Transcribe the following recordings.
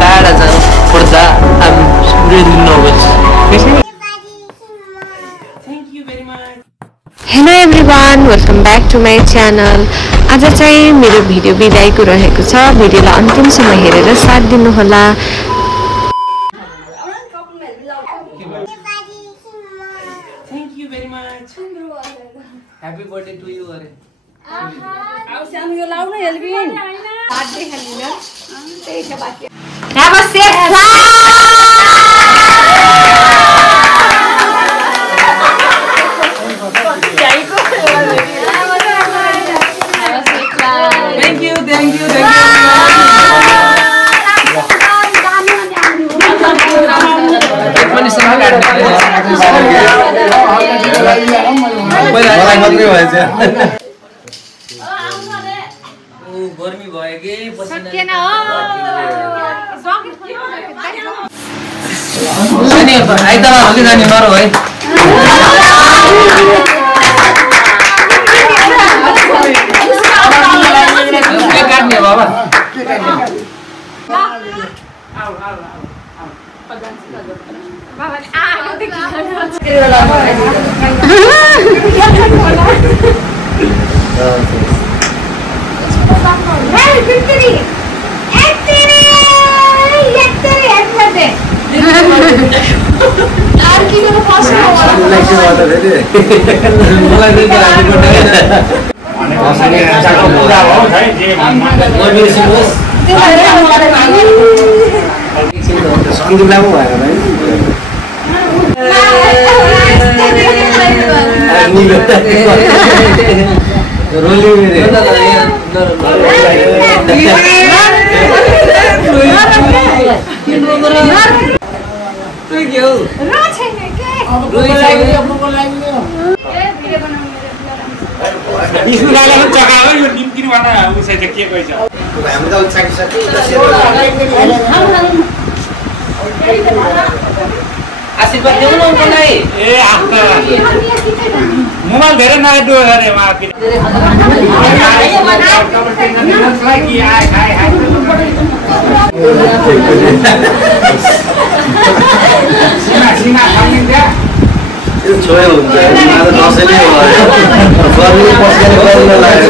टाढा जानु पर्दा I'm really nervous. Hello everyone, welcome back to my channel. आज चाहिँ मेरो भिडियो बिदाईको रहेको छ। भिडियोलाई अन्तिमसम्म हेरेर साथ दिनु होला। Thank you very much. Happy birthday to you. Have a safe flight. Thank you. गर्मी भयो के सकेन हो आइतबार हो कि जाने मरो है काट्ने बाबा आशीर्वाद देऊ न उनलाई ए आफ्ना मोबाइल धेरै नगदो गरे माफी सिना खाइन्छ छोयो हुन्छ आज दसैँले हो गर्मी पस्केर गर्न लाग्यो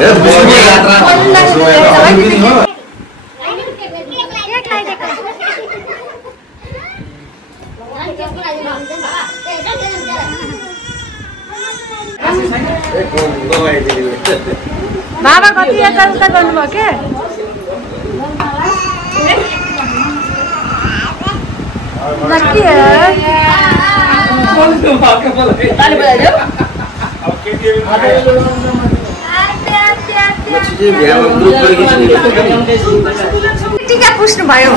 ए बुझ्ने यात्रा बाबा कति यात्रा गर्नुभयो के टिका पुस्नु भयो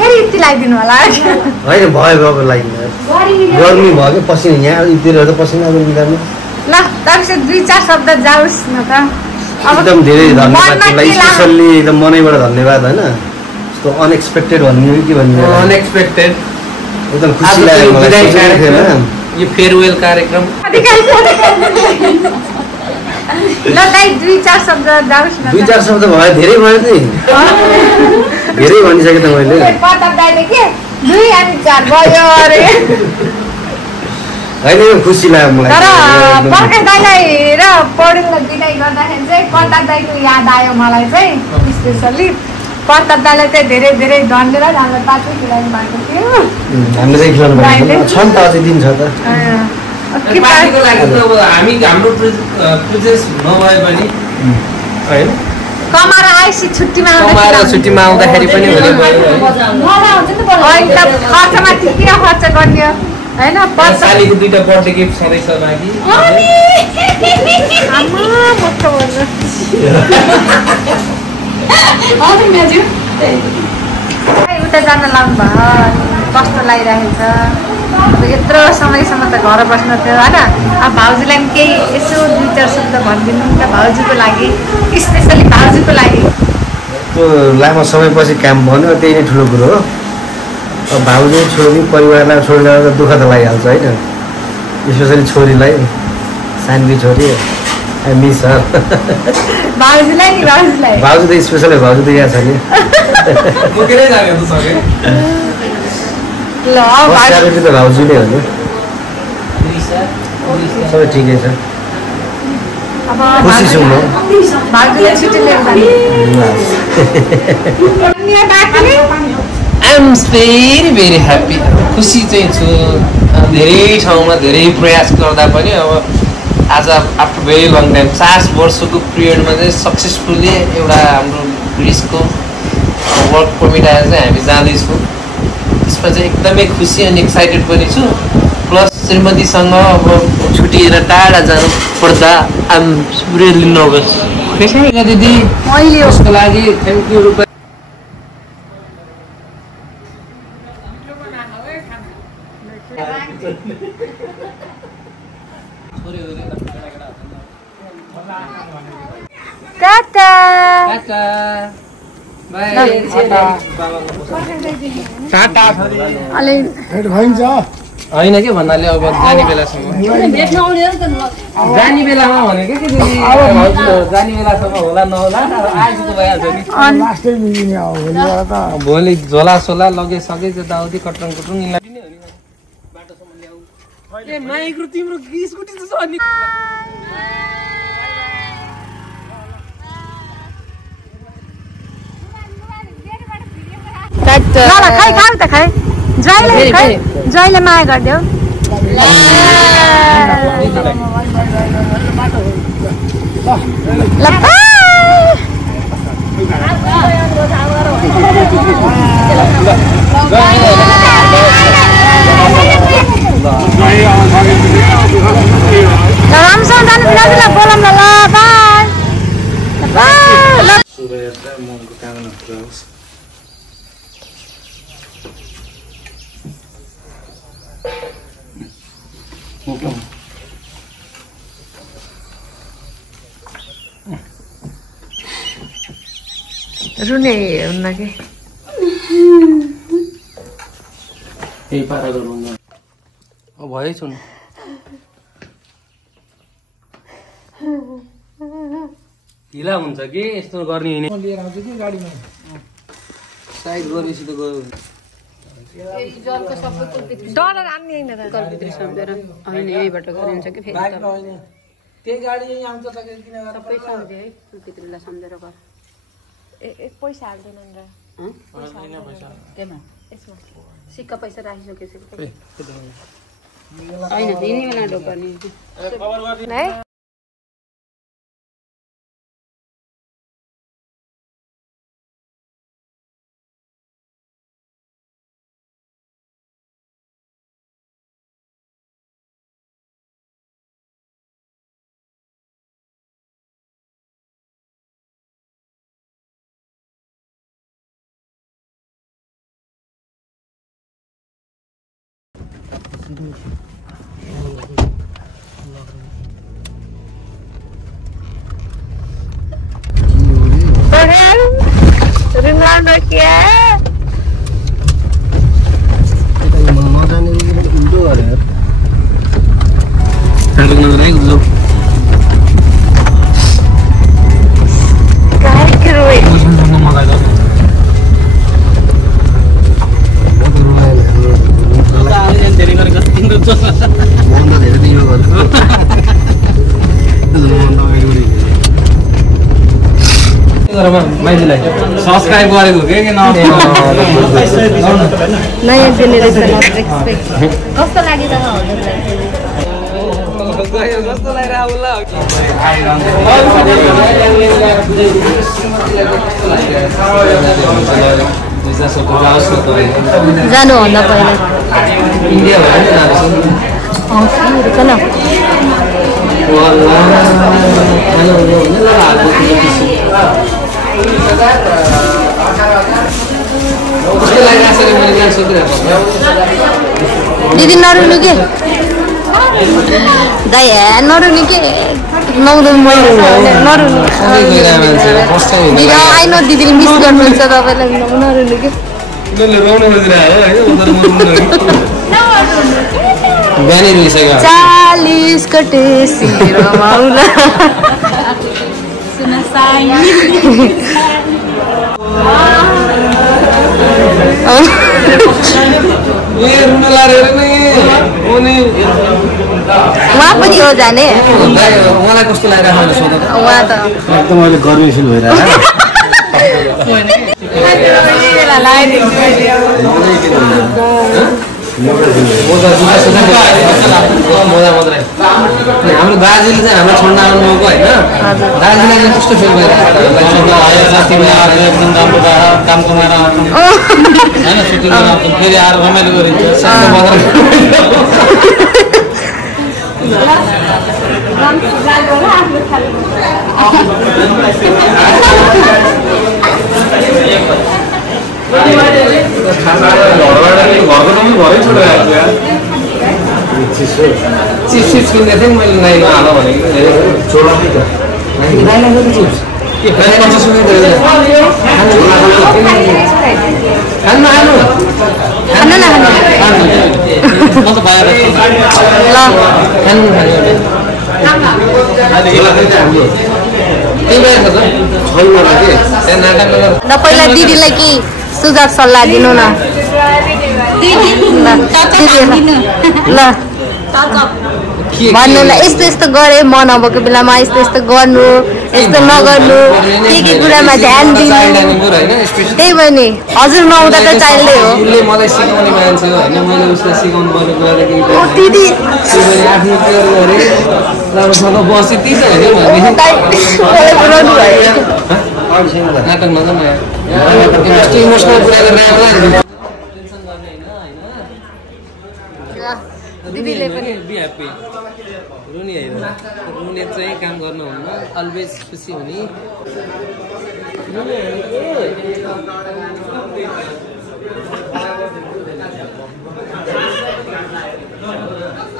फेरि यति लगाइदिनु होला होइन भयो गर्मी भयो कि पसिना यहाँ यतिर त पसिना निकाल्नु ल तपाईँ 2-4 शब्द जाओस् न त एकदम धेरै धन्यवाद तिमीलाई स्पेसल्ली एकदम मनैबाट धन्यवाद होइन यस्तो अनएक्सपेक्टेड भन्ने हो कि भन्ने अनएक्सपेक्टेड एकदम खुसी लाग्यो मलाई यो फेयरवेल कार्यक्रम ल दाइ 2-4 शब्द जाओस् न 2-4 शब्द भयो धेरै भयो नि धेरै भनिसके त मैले प्रताप दाइले के 2 अनि 4 भयो अरे होइन खुसी लाग्यो मलाई तर प्रकाश दाइलाई र पौडेललाई बिदाई गर्दाखेरि चाहिँ प्रताप दाइको याद आयो मलाई चाहिँ स्पेसल्ली प्रताप दाइलाई चाहिँ धेरै धेरै धन्यवाद हामीलाई पार्टी खिलाउनु भएको थियो हामीले चाहिँ खिलाउनु भएको छ नि त अझै दिन छ त पार्टीको लागि त अब हामी हाम्रो प्रोसेस नभए पनि हैन कमारा आइसी छुट्टीमा आउँदाखेरि पनि हुने भयो होइन खर्चमा के खर्च गर्ने हैन सालीको दुईटा बर्थडे गिफ्ट छँदैछ बाँकी उता जान लाग्नु भयो कस्तो लागिरहेको छ अब यत्रो समयसम्म त घर बस्नु थियो होइन अब भाउजूलाई पनि केही यसो 2-4 शब्द भनिदिनु नि त भाउजूको लागि स्पेसली भाउजूको लागि त्यो लामो समयपछि काम भन्यो त्यही नै ठुलो कुरो हो अब भाउजू छोरी परिवारलाई छोडेर दुःख त लागिहाल्छ होइन स्पेसली छोरीलाई सानकी छोरी आई मिस हर भाउजूलाई नि भाउजूलाई भाउजू त स्पेसल है भाउजू त यहाँ छ नि मुकेरै जाने त सके ल त भाउजू नै हो नि सबै ठिकै छ अब खुसी छु म भाउजूले छिटो लिएर जाने आई एम भेरी ह्याप्पी खुसी चाहिँ छु धेरै ठाउँमा धेरै प्रयास गर्दा पनि अब आज आफ्टर भेरी लङ टाइम 4 वर्षको पिरियडमा चाहिँ सक्सेसफुल्ली एउटा हाम्रो ग्रिसको वर्क पर्मिट आएर चाहिँ हामी जाँदैछौँ त्यसमा चाहिँ एकदमै खुसी अनि एक्साइटेड पनि छु प्लस श्रीमतीसँग अब छुटिएर टाढा जानु पर्दा आइ एम रियली नर्भस दिदी मैले उसको लागि थ्याङ्क यू रुपा टाटा अलि होइन के भन्नाले अब जाने बेलासम्म जाने बेलामा भनेको के जाने बेलासम्म होला नहोला आज त भइहाल्छ नि भोलि झोला सोला लगे सके जताउति कटरङ कुटुङ बाटोसम्म ल्याऊ माइक्रो तिम्रो स्कुटी छ अनि खाइ खाऊ त खाइ जहिले माया गरिदेऊ राम्रोसँग जानु बिरामीलाई बोलाउँ न ल बाई रुने हुन्न कि यही पारा गरौँ भएछ नि ढिला हुन्छ कि यस्तो गर्ने लिएर आउँछ कि गाडीमा साइड गरेपछि त गयो डलर आन्ने होइन सम्झेर होइन यहीबाट गरिन्छ कि फेरि त्यही गाडी यहीँ आउँछ त किन सबै सम्झे है पितृलाई सम्झेर गर पैसा हाल्दैनन् र केमा यसमा सिक्का पैसा राखिसकेपछि होइन यिनी बेला ढोक्ने है रिमांडर क्या है? सब्सक्राइब गरेको के नयाँ जेनेरेसन कस्तो लागिरहेको जानुभन्दा पहिला इन्डिया दिदी नरुनु के दाइ नरुनु के नरुनु आइनो दिदीले मिस गर्नुहुन्छ तपाईँलाई नरुनु के बिहानै रुइसक्यो 40 कटेसी रमाउला सुन साई रुन लाएर उहाँ पनि हो जाने उहाँलाई कस्तो लागिरहेको सोध उहाँ त एकदम अहिले गर्मी फिल भइरहेको हाम्रो दार्जिलिङ चाहिँ हाम्रो ठन्डा आउनुभएको होइन दार्जिलिङ कस्तो फिल भइरहेको एकदम राम्रो काम कमाएर आउँछौँ होइन सुटिङ आउँछौँ फेरि आएर रमाइलो गरिन्छ चिप्स किन्दै थिएँ मैले नाइलो हाल भनेको पहिला दिदीलाई के सुझाव सल्लाह दिनु न ल भन्नु ल यस्तो यस्तो गरे मन नभएको बेलामा यस्तो यस्तो गर्नु यस्तो नगर्नु के कुरामा ध्यान दिनु त्यही भयो नि हजुर नहुँदा त चाइल्डै हो मलाई सिकाउने मान्छे हो होइन मैले उसलाई सिकाउनु पर्ने दिदी आफ्नो केयर गरे राम्रोसँग बसेँ त्यही त होइन नाटक नगर्नु इमोसनल कुरा गरेर दिदीले पनि रुनी होइन रुने चाहिँ काम गर्नुहुन्न अलवेज खुसी हुने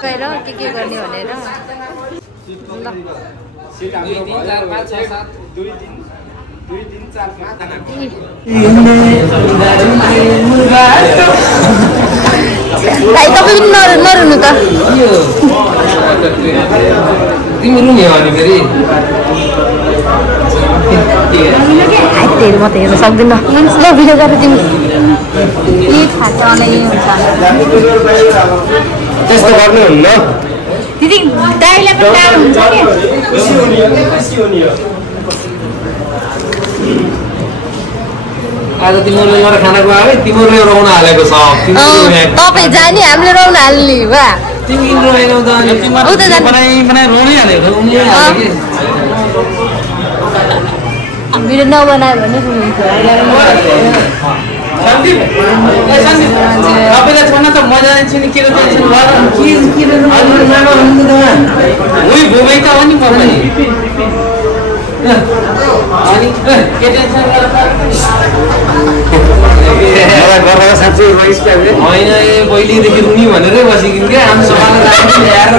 गएर के गर्ने भनेर 2 3 4 5 6 7 भाइ तपाईँ पनि नरुनु त तिमी रुने हो अनि फेरि हातहरू म त हेर्न सक्दिनँ ल भिडियो गरेर तिमी त्यस्तो गर्नुहुन्न दिदी दाइलाई पनि टाढो हुन्छ नि आज तिमीहरूले एउटा खाना खुवाए तिमीहरूले रौन हालेको छ तपाईँ जाने हामीले रौन हाल्ने वा तिमी किन रोएनौ त अनि बनाइ रोनै हालेको भिडियो नबनायो भने तपाईँलाई छोड्न त मजा आइन्छ नि के भूमै त हो नि म पनि अनि के टेन्सन होइन पहिलेदेखि रुनी भनेरै बसिकिन् क्या आम सभामा ल्याएर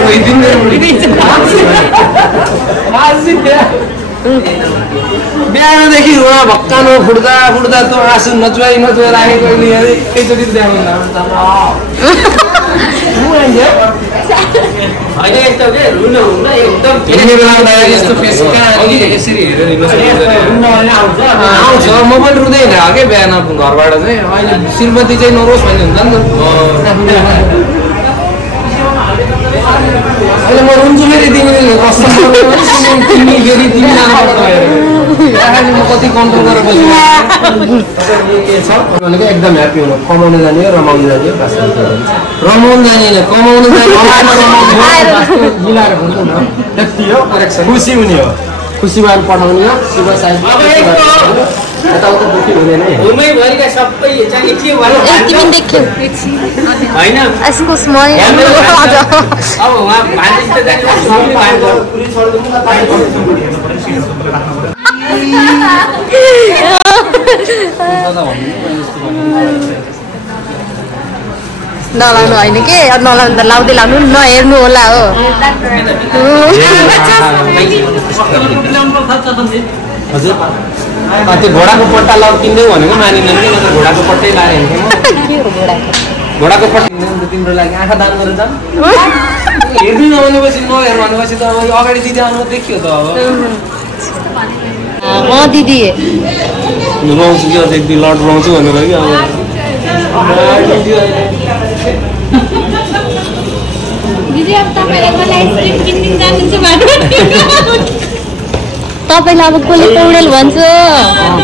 बिहानदेखि रुवा भक्कानो फुट्दा फुट्दा त्यो आँसु नचुवाइ राखेको एकैचोटि देखाउनु होइन यस्तो के रुनुहुन्न एकदम यस्तो फेस यसरी हेरेर आउँछ म पनि रुँदैन हो क्या बिहान घरबाट चाहिँ अहिले श्रीमती चाहिँ नरोस् भन्ने हुन्छ नि त अहिले म रुन्छु फेरि तिमीले कस्तो तिमी फेरि तिमी जानु म कति कन्ट्रोल गरेर के छ भनेको एकदम ह्याप्पी हुनु कमाउनु जाने हो रमाउनु जाने हो रमाउनु जाने होइन कमाउनु जाने मिलाएर हुन्छ न त्यति हो करेक्सन खुसी हुने हो खुसी भएर पठाउने हो शुभ साइड यताउता दुःखी हुँदैन है हुँदैभरिका सबै चाहिँ के भयो होइन यसको स्माइल अब उहाँ मान्छे जाने सबै नलाउनु होइन के नलाउनु त लाउँदै लाउनु नहेर्नु होला हो हजुर त्यो घोडाको पट्टा किन्दै भनेको मानिँदैन कि घोडाको पट्टै लाएर घोडाको पट्टि तिम्रो लागि आँखा दान गरेर जाऊँ हेर्दै नभनेपछि नहेर भनेपछि त अब अगाडि दिदी आउनु देखियो त म दिदी रुवाउँछु कि अझ एक दुई लट रुवाउँछु भनेर कि अब दिदी अब तपाईलाई मलाई आइसक्रिम किन्दिन जानुहुन्छ भन्नु तपाईलाई अब कसले पौडेल भन्छ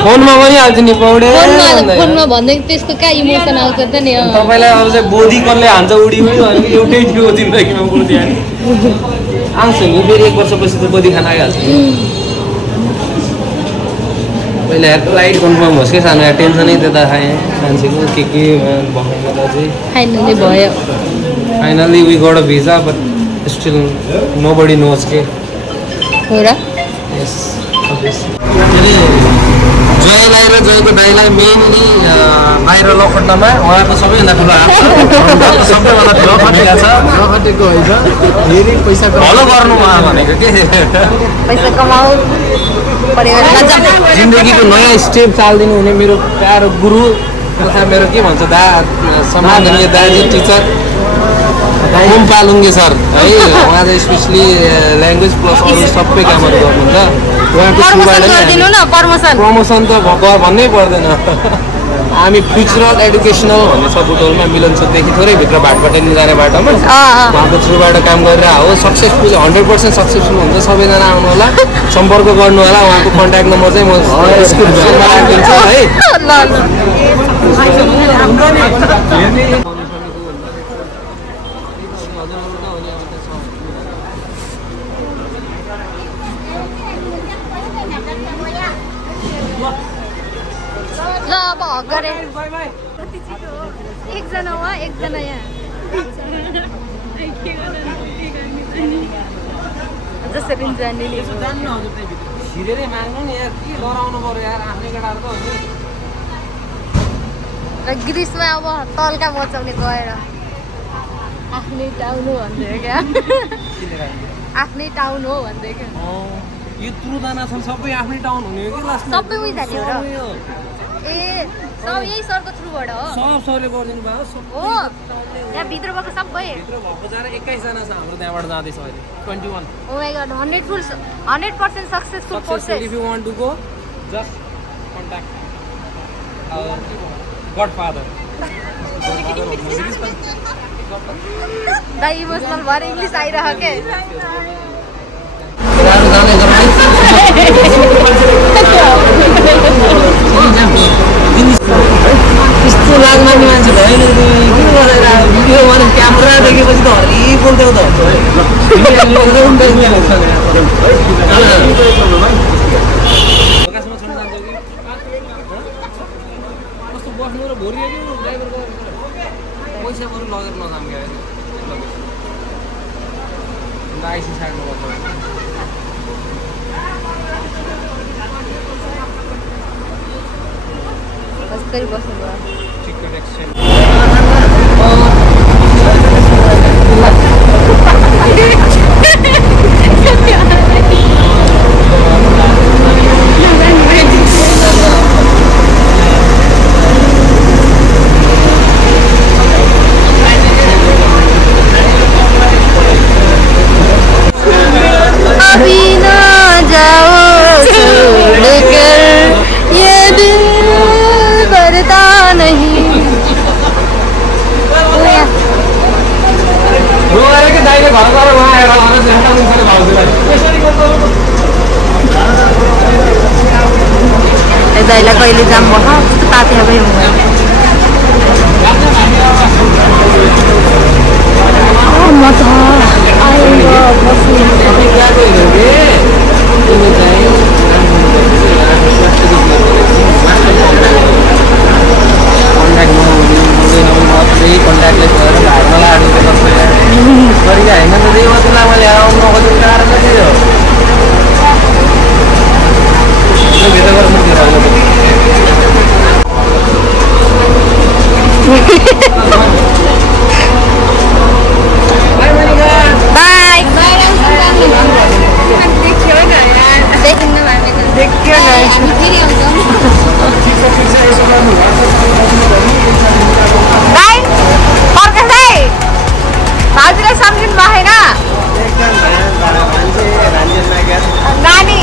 फोनमा पनि हाल्छु नि फोनमा भन्दै त्यस्तो कहाँ इमोसन आउँछ त नि तपाईँलाई अब चाहिँ बोधी कसले हान्छ उडी उडी भनेको एउटै थियो जिन्दगीमा बोधी हाल्ने आउँछ नि फेरि 1 वर्षपछि त बोधी खान आइहाल्छ पहिला लाइट कन्फर्म होस् कि सानो टेन्सनै त्यता खाएँ मान्छेको के भन्दा चाहिँ फाइनली भयो finally we got a visa but still nobody knows के हो र यस जयलाई र जयको दाइलाई मेनली बाहिर लखट्टामा उहाँको सबैभन्दा ठुलो हात छ सबैभन्दा ठुलो खटेका छ नखटेको होइन धेरै पैसा फलो गर्नु उहाँ भनेको के पैसा कमाऊ जिन्दगीको नयाँ स्टेप चालिदिनु हुने मेरो प्यारो गुरु तथा मेरो के भन्छ सम्माननीय दाजी टिचर ओम पालुङ्गे सर है उहाँ चाहिँ स्पेसली ल्याङ्ग्वेज प्लस अरू सबै कामहरू गर्नुहुन्छ उहाँको प्रमोसन त भन्नै पर्दैन हामी फ्युचरल एडुकेसनल भन्ने सपोर्टरमा मिलन चोकदेखि थोरै भित्र भाटबाट जाने बाटोमा उहाँको थ्रुबाट काम गरेर हो सक्सेसफुल 100% सक्सेसफुल हुन्छ सबैजना आउनु होला सम्पर्क गर्नु होला उहाँको कन्ट्याक्ट नम्बर चाहिँ म डिस्क्रिप्सनमा राखिदिन्छु है ल अब गरे एकजना वा एकजना यहाँ जसरी जाने नि छिरेरै माग्नु नि यार के डराउनु पर्यो यार आफ्नै केटाहरू त हो नि र ग्रिसमा अब तल्का बचाउने गएर आफ्नै टाउन हो भन्दै क्या आफ्नै टाउन हो भन्दै क्या यत्रो जना छन् सबै आफ्नै टाउन हुने हो कि लास्टमा सबै उही जाने हो र ए सब यही सरको थ्रुबाट हो सब सरले गरिदिनु भयो हो यहाँ भित्र भएको सबै भित्र भएको जना 21 जना छ हाम्रो त्यहाँबाट जाँदैछ अहिले 21 oh my god 100% successful process if you want to go just contact our godfather दाइ इमोसनल भएर इङ्ग्लिस आइरह के यस्तो लाग्ने मान्छे भयो नि के गरेर भिडियो बनाएर क्यामेरा देखेपछि त हरि बोल्थ्यौ त कस्तो बस्नु र भोलि ड्राइभर पैसा बरु लगेर नजाम क्या आइसी साड्नु पर्छ कसरी बस्नु भयो टिकट एक्सचेन्ज अभी ना जाओ छोड़कर ये दिल करता नहीं के दाइले घर गएर उहाँ आएर दाइलाई कहिले जाम भयो त्यस्तो तातेबै म त कन्ट्याक्टलेस भएर भाडमा लाग्नु गरिका होइन त त्यही मात्रै मैले आउनु नखोजेको कारण चाहिँ हो भेट गर्नु बाई पानी